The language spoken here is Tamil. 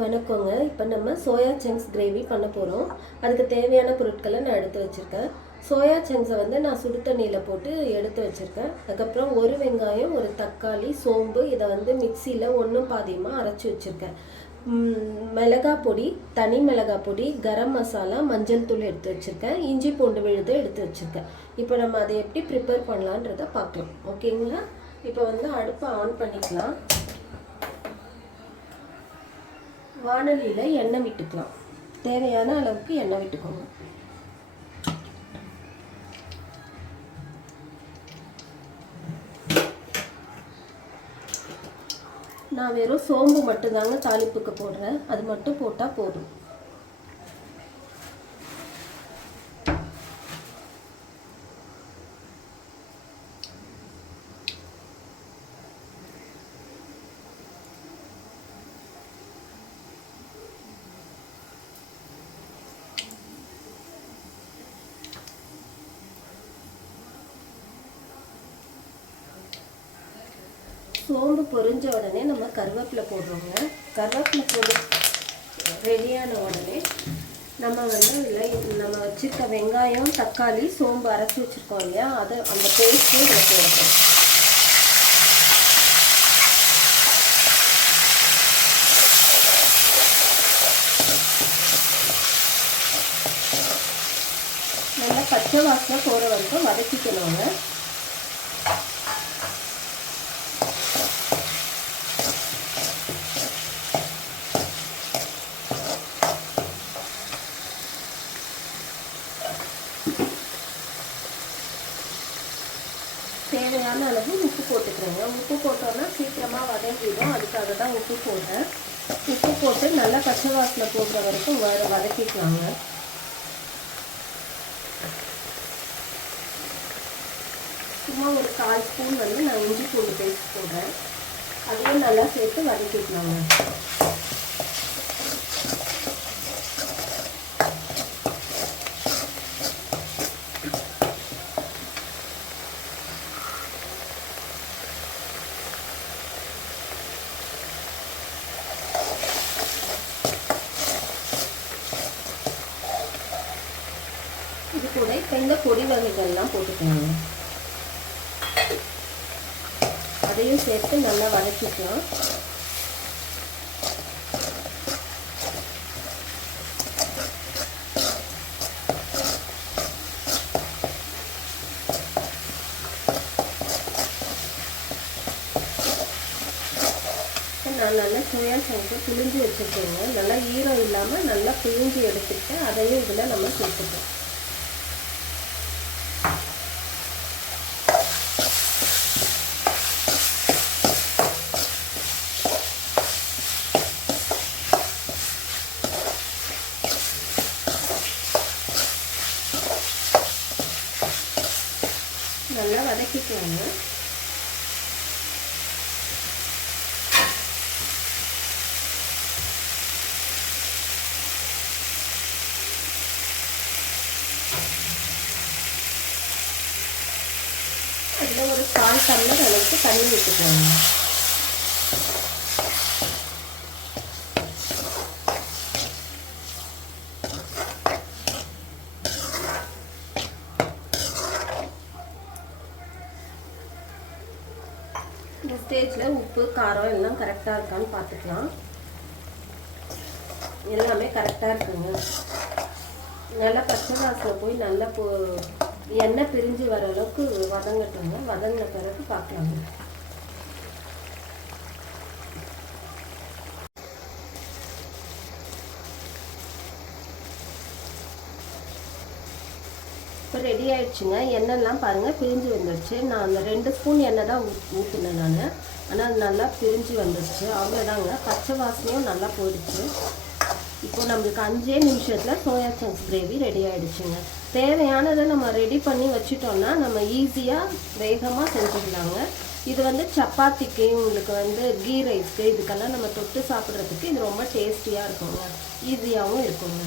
வணக்கங்க. இப்போ நம்ம சோயா சங்க்ஸ் கிரேவி பண்ண போகிறோம். அதுக்கு தேவையான பொருட்களை நான் எடுத்து வச்சுருக்கேன். சோயா சங்க்ஸை வந்து நான் சுடு தண்ணியில் போட்டு எடுத்து வச்சுருக்கேன். அதுக்கப்புறம் ஒரு வெங்காயம், ஒரு தக்காளி, சோம்பு இதை வந்து மிக்சியில் ஒன்றும் பாதியமாக அரைச்சி வச்சுருக்கேன். மிளகா பொடி, தனி மிளகா பொடி, கரம் மசாலா, மஞ்சள் தூள் எடுத்து வச்சுருக்கேன். இஞ்சி பூண்டு விழுது எடுத்து வச்சுருக்கேன். இப்போ நம்ம அதை எப்படி ப்ரிப்பேர் பண்ணலான்றதை பார்க்கலாம். ஓகேங்களா? இப்போ வந்து அடுப்பை ஆன் பண்ணிக்கலாம். வாணலியில் எண்ணெய் விட்டுக்கலாம். தேவையான அளவுக்கு எண்ணெய் விட்டுக்கோங்க. நான் வெறும் சோம்பு மட்டும்தாங்க தாளிப்புக்கு போடுறேன். அது மட்டும் போட்டால் போதும். சோம்பு பொரிஞ்ச உடனே நம்ம கருவேப்பிலை போடுறோங்க. கருவேப்பிலை போட்டு ரெடியான உடனே நம்ம வந்து இதில் நம்ம வச்சுருக்க வெங்காயம், தக்காளி, சோம்பு அரைச்சி வச்சுருக்கோம் இல்லையா, அதை அந்த பேஸ்ட்டு இதில் போடுறோம். நல்லா பச்சை வாசனை போகிற வரைக்கும் வதக்கிக்கணுங்க. தேவையான அளவு உப்பு போட்டுக்கிறேங்க. உப்பு போட்டோன்னா சீக்கிரமாக வதங்கிடும். அதுக்காக தான் உப்பு போடுறேன். உப்பு போட்டு நல்லா பச்சை வாசனை போடுற வரைக்கும் வதக்கிக்கலாங்க. சும்மா ஒரு 1/4 ஸ்பூன் வந்து நான் இஞ்சி பூண்டு பேஸ்ட் போடுறேன். அதையும் நல்லா சேர்த்து வதக்கிக்கலாங்க. இது கூட இப்போ இந்த பொடி வகைகள்லாம் போட்டுக்கலாங்க. அதையும் சேர்த்து நல்லா வதக்கிக்கலாம். நான் நல்லா சோயா சங்க்ஸை புழிஞ்சு வச்சுருக்கேங்க. நல்லா ஈரம் இல்லாமல் நல்லா புழிஞ்சு எடுத்துக்கிட்டு அதையும் இதில் நம்ம சேர்த்துக்கலாம். நல்லா வதக்கிக்கலாங்க. அதில் ஒரு 1/4 டம்ளர் அளவுக்கு தண்ணி விட்டுக்கலாங்க. இந்த ஸ்டேஜில் உப்பு, காரம் எல்லாம் கரெக்டாக இருக்கான்னு பார்த்துக்கலாம். எல்லாமே கரெக்டாக இருக்குங்க. நல்லா பச்சை வாசனை போய் நல்லா எண்ணெய் பிரிஞ்சு வர அளவுக்கு வதங்கட்டுங்க. வதங்கின பிறகு பார்க்கலாங்க. இப்போ ரெடி ஆயிடுச்சுங்க. எண்ணெய்லாம் பாருங்கள் பிரிஞ்சு வந்துடுச்சு. நான் அந்த 2 ஸ்பூன் எண்ணெய் தான் ஊற்றினேன் நான். ஆனால் அது நல்லா பிரிஞ்சு வந்துடுச்சு. அவ்வளோதாங்க. பச்சை வாசனையும் நல்லா போயிடுச்சு. இப்போ நம்மளுக்கு 5 நிமிஷத்தில் சோயா சங்க்ஸ் கிரேவி ரெடி ஆகிடுச்சுங்க. தேவையானதை நம்ம ரெடி பண்ணி வச்சுட்டோம்னா நம்ம ஈஸியாக வேகமாக செஞ்சுக்கலாங்க. இது வந்து சப்பாத்திக்கு, உங்களுக்கு வந்து கீ ரைஸ்க்கு, இதுக்கெல்லாம் நம்ம தொட்டு சாப்பிட்றதுக்கு இது ரொம்ப டேஸ்டியாக இருக்குங்க. ஈஸியாகவும் இருக்குங்க.